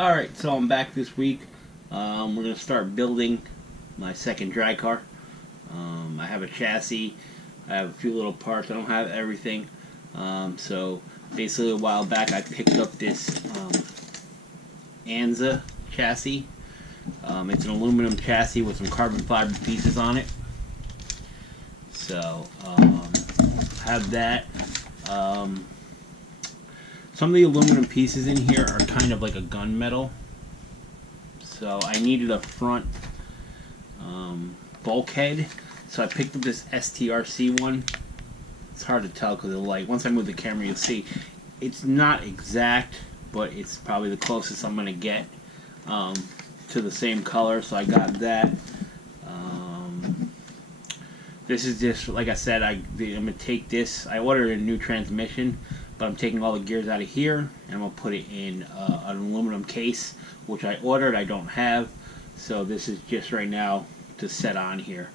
Alright, so I'm back this week. We're going to start building my second drag car. I have a chassis, I have a few little parts, I don't have everything. So basically a while back I picked up this Anza chassis. It's an aluminum chassis with some carbon fiber pieces on it. So have that. Some of the aluminum pieces in here are kind of like a gunmetal, so I needed a front bulkhead, so I picked up this STRC one. It's hard to tell because of the light. Once I move the camera you'll see it's not exact, but it's probably the closest I'm going to get to the same color, so I got that. This is just, like I said, I'm going to take this. I ordered a new transmission, but I'm taking all the gears out of here and I'm going to put it in an aluminum case, which I ordered, I don't have. So this is just right now to set on here.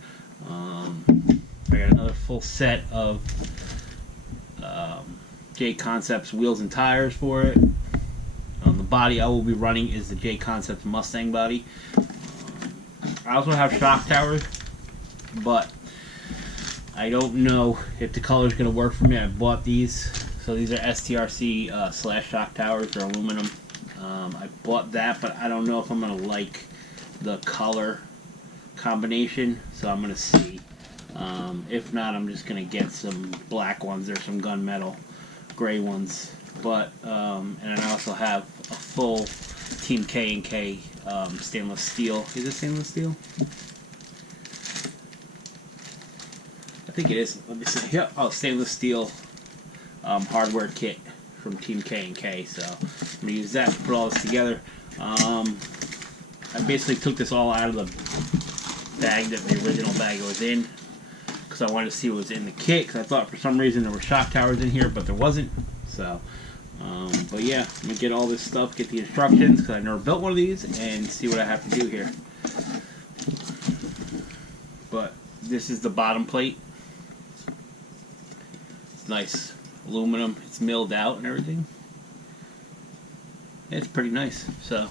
I got another full set of J Concepts wheels and tires for it. The body I will be running is the J Concepts Mustang body. I also have shock towers, but I don't know if the color is going to work for me. I bought these. So these are STRC slash shock towers. They're aluminum. I bought that, but I don't know if I'm going to like the color combination. So I'm going to see. If not, I'm just going to get some black ones or some gunmetal gray ones. But and I also have a full Team K&K stainless steel. Is it stainless steel? I think it is. Let me see. Yep. Oh, stainless steel hardware kit from Team K&K. So I'm gonna use that to put all this together. I basically took this all out of the bag, that the original bag it was in, because I wanted to see what was in the kit. Because I thought for some reason there were shock towers in here, but there wasn't. So, but yeah, I'm gonna get all this stuff, get the instructions, because I never built one of these, and see what I have to do here. But this is the bottom plate. Nice aluminum. It's milled out and everything. It's pretty nice. So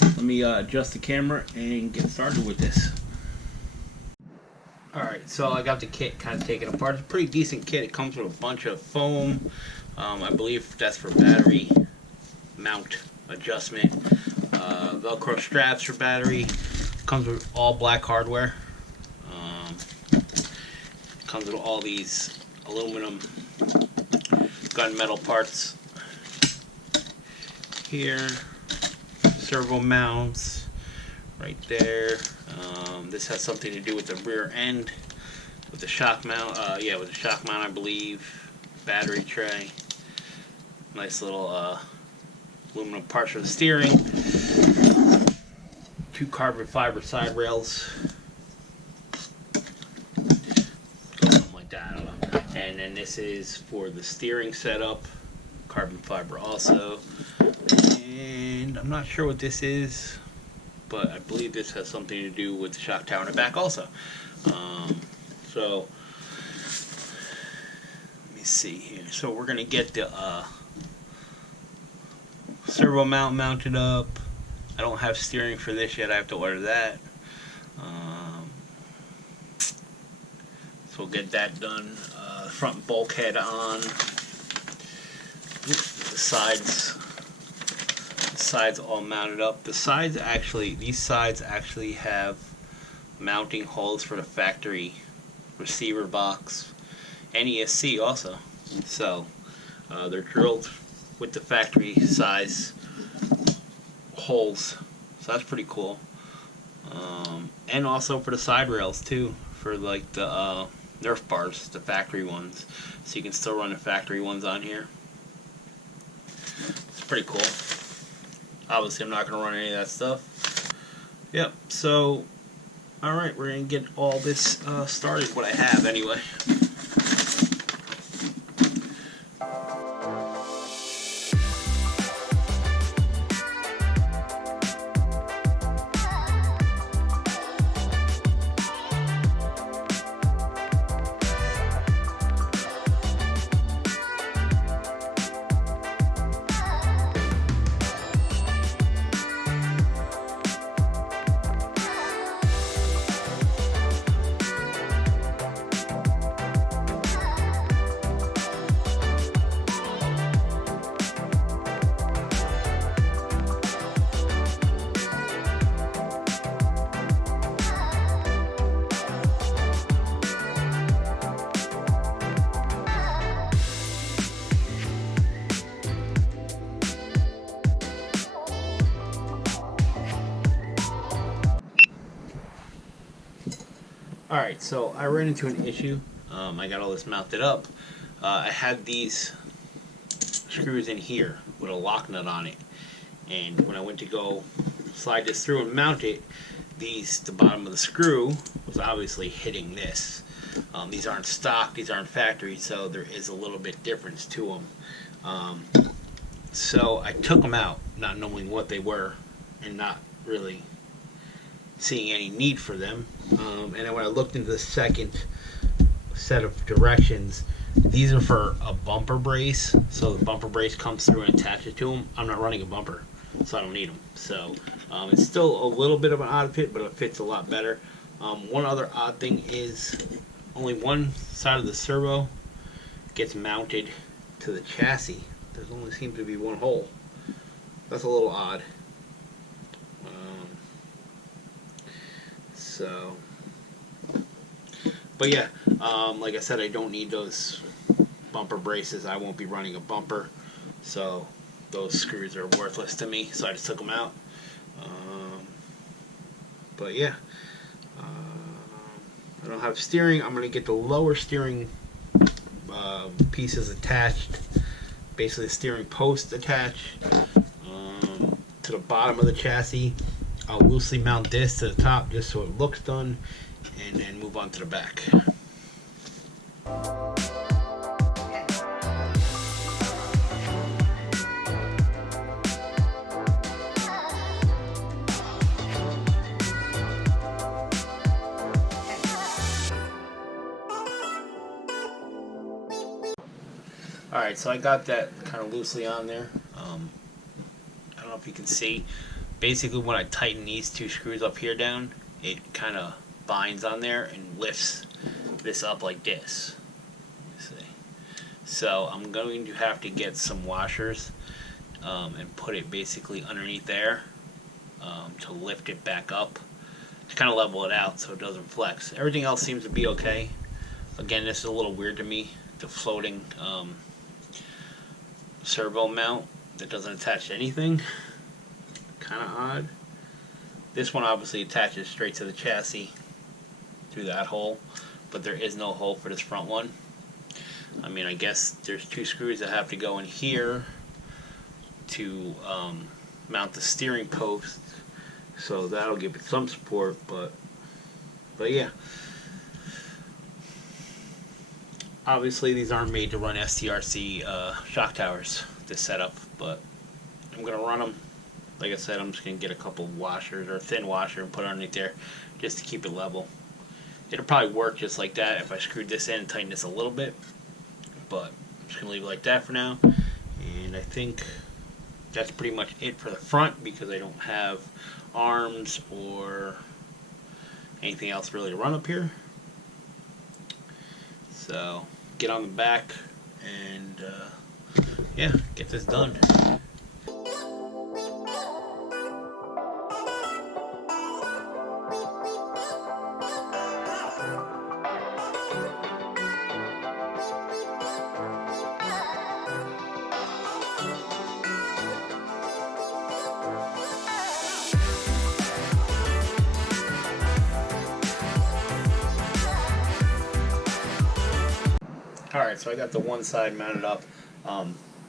let me adjust the camera and get started with this. Alright, so I got the kit kind of taken apart. It's a pretty decent kit. It comes with a bunch of foam. I believe that's for battery mount adjustment. Velcro straps for battery. It comes with all black hardware. It comes with all these aluminum gunmetal parts here, servo mounts right there. This has something to do with the rear end, with the shock mount. Yeah, with the shock mount, I believe. Battery tray. Nice little aluminum parts for the steering. 2 carbon fiber side rails. And then this is for the steering setup, carbon fiber also. And I'm not sure what this is, but I believe this has something to do with the shock tower in the back also. So let me see here. So we're gonna get the servo mount mounted up. I don't have steering for this yet. I have to order that. So we'll get that done. Front bulkhead on. The sides all mounted up. The sides actually, these sides actually have mounting holes for the factory receiver box and ESC also. So they're drilled with the factory size holes. So that's pretty cool. And also for the side rails too, for like the Nerf bars, the factory ones, so you can still run the factory ones on here. It's pretty cool. Obviously I'm not going to run any of that stuff. Yep, so alright, we're going to get all this started, what I have anyway. Alright, so I ran into an issue. I got all this mounted up. I had these screws in here with a lock nut on it, and when I went to go slide this through and mount it, the bottom of the screw was obviously hitting this. These aren't stock, these aren't factory, so there is a little bit difference to them. So I took them out, not knowing what they were and not really seeing any need for them. And then when I looked into the second set of directions, these are for a bumper brace. So the bumper brace comes through and attaches to them. I'm not running a bumper, so I don't need them. So it's still a little bit of an odd fit, but it fits a lot better. One other odd thing is only one side of the servo gets mounted to the chassis. There only seems to be one hole. That's a little odd. But yeah, like I said, I don't need those bumper braces. I won't be running a bumper, so those screws are worthless to me, so I just took them out. But yeah, I don't have steering. I'm going to get the lower steering pieces attached, basically the steering post attached to the bottom of the chassis. I'll loosely mount this to the top just so it looks done, and then move on to the back. Alright, so I got that kind of loosely on there. I don't know if you can see. Basically, when I tighten these two screws up here down, it kind of binds on there and lifts this up like this. Let me see. So I'm going to have to get some washers and put it basically underneath there to lift it back up, to kind of level it out so it doesn't flex. Everything else seems to be okay. Again, this is a little weird to me, the floating servo mount that doesn't attach to anything. Kind of odd. This one obviously attaches straight to the chassis through that hole, but there is no hole for this front one. I mean, I guess there's two screws that have to go in here to mount the steering post, so that'll give it some support, but yeah. Obviously these aren't made to run STRC shock towers, this setup, but I'm going to run them. Like I said, I'm just going to get a couple washers or a thin washer and put it underneath there just to keep it level. It'll probably work just like that if I screwed this in and tightened this a little bit, but I'm just going to leave it like that for now. And I think that's pretty much it for the front, because I don't have arms or anything else really to run up here. So get on the back and yeah, get this done. Alright, so I got the one side mounted up.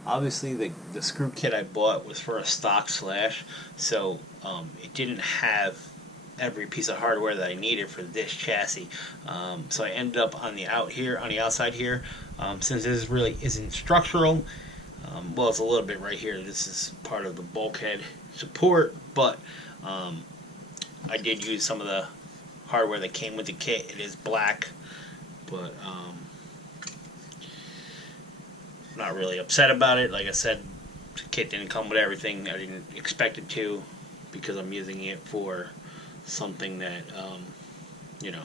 Obviously the screw kit I bought was for a stock slash, so it didn't have every piece of hardware that I needed for this chassis. So I ended up on the outside here, since this really isn't structural. Well, it's a little bit right here. This is part of the bulkhead support, but I did use some of the hardware that came with the kit. It is black, but not really upset about it. Like I said, the kit didn't come with everything. I didn't expect it to, because I'm using it for something that, you know,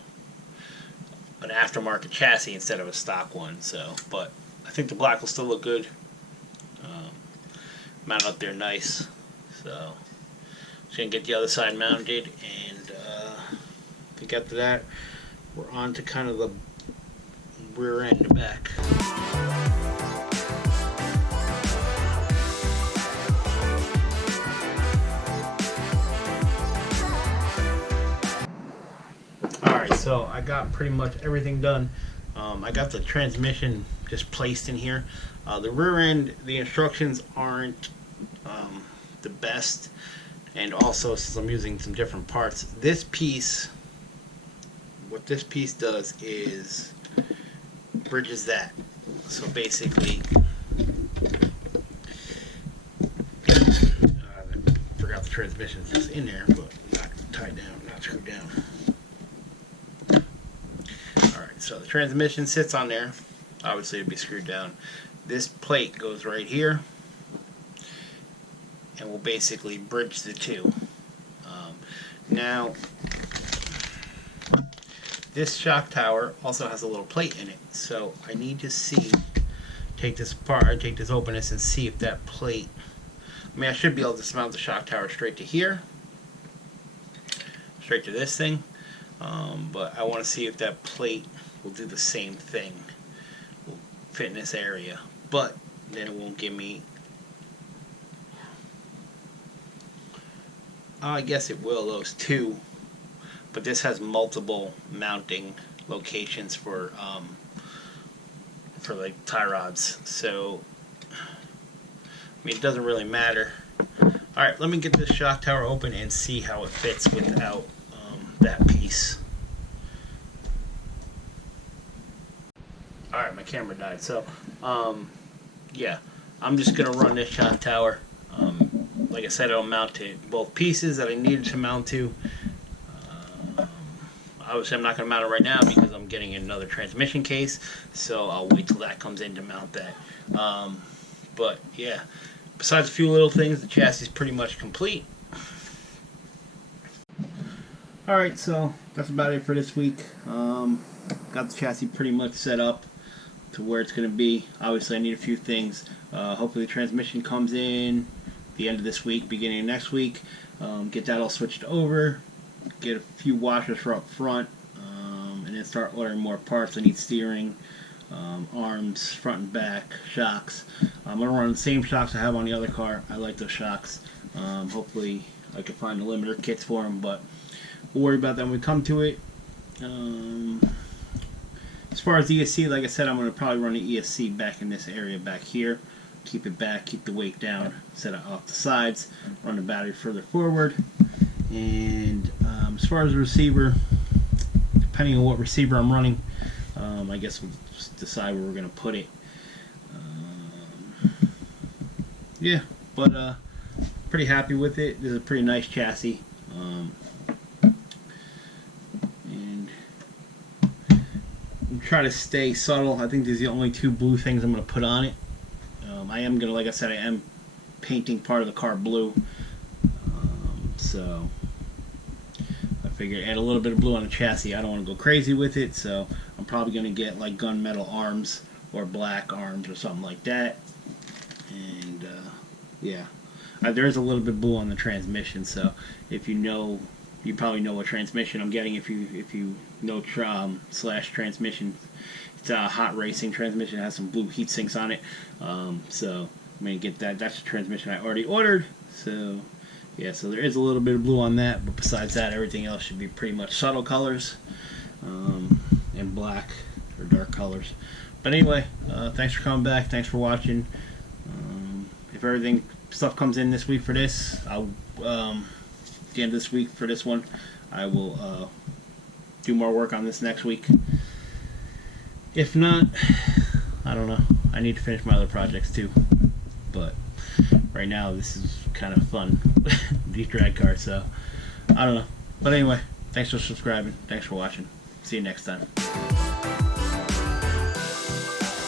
an aftermarket chassis instead of a stock one. So, but I think the black will still look good. Mount up there nice. So, just gonna get the other side mounted, and if we get to that, we're on to kind of the rear end, the back. Alright, so I got pretty much everything done. I got the transmission just placed in here. The rear end, the instructions aren't the best, and also since I'm using some different parts, this piece, what this piece does is bridges that. So basically, I forgot the transmission's just in there, but not tied down, not screwed down. Alright, so the transmission sits on there. Obviously it'd be screwed down. This plate goes right here and will basically bridge the two. Now, this shock tower also has a little plate in it, so I need to see, take this apart, take this open and see if that plate, I mean I should be able to mount the shock tower straight to here, straight to this thing, but I want to see if that plate will do the same thing, will fit in this area, but then it won't give me, I guess it will, those two. But this has multiple mounting locations for like tie rods. So I mean it doesn't really matter. Alright, let me get this shock tower open and see how it fits without that piece. Alright, my camera died. So yeah, I'm just gonna run this shock tower. Like I said, I'll mount to both pieces that I needed to mount to. Obviously I'm not going to mount it right now because I'm getting another transmission case, so I'll wait till that comes in to mount that. But yeah, besides a few little things, the chassis is pretty much complete. Alright, so that's about it for this week. Got the chassis pretty much set up to where it's going to be. Obviously I need a few things. Hopefully the transmission comes in the end of this week, beginning of next week. Get that all switched over. Get a few washers for up front, and then start ordering more parts. I need steering, arms, front and back, shocks. I'm going to run the same shocks I have on the other car. I like those shocks. Hopefully I can find the limiter kits for them, but we'll worry about that when we come to it. As far as ESC, like I said, I'm going to probably run the ESC back in this area back here. Keep it back, keep the weight down, set it off the sides, run the battery further forward. And as far as the receiver, depending on what receiver I'm running, I guess we'll just decide where we're going to put it. Yeah, but pretty happy with it. This is a pretty nice chassis. And I'm trying to stay subtle. I think these are the only two blue things I'm going to put on it. I am going to, like I said, I am painting part of the car blue. So I figured add a little bit of blue on the chassis. I don't want to go crazy with it, so I'm probably going to get like gunmetal arms or black arms or something like that. And yeah, there is a little bit of blue on the transmission, so if you know, you probably know what transmission I'm getting if you know slash transmission. It's a hot racing transmission. It has some blue heat sinks on it, so I'm going to get that. That's the transmission I already ordered, so yeah, so there is a little bit of blue on that, but besides that, everything else should be pretty much subtle colors, and black or dark colors. But anyway, thanks for coming back. Thanks for watching. If everything stuff comes in this week for this, I'll at the end of this week for this one, I will do more work on this next week. If not, I don't know. I need to finish my other projects too. But right now, this is kind of fun. These drag cars, so I don't know. But anyway, thanks for subscribing. Thanks for watching. See you next time.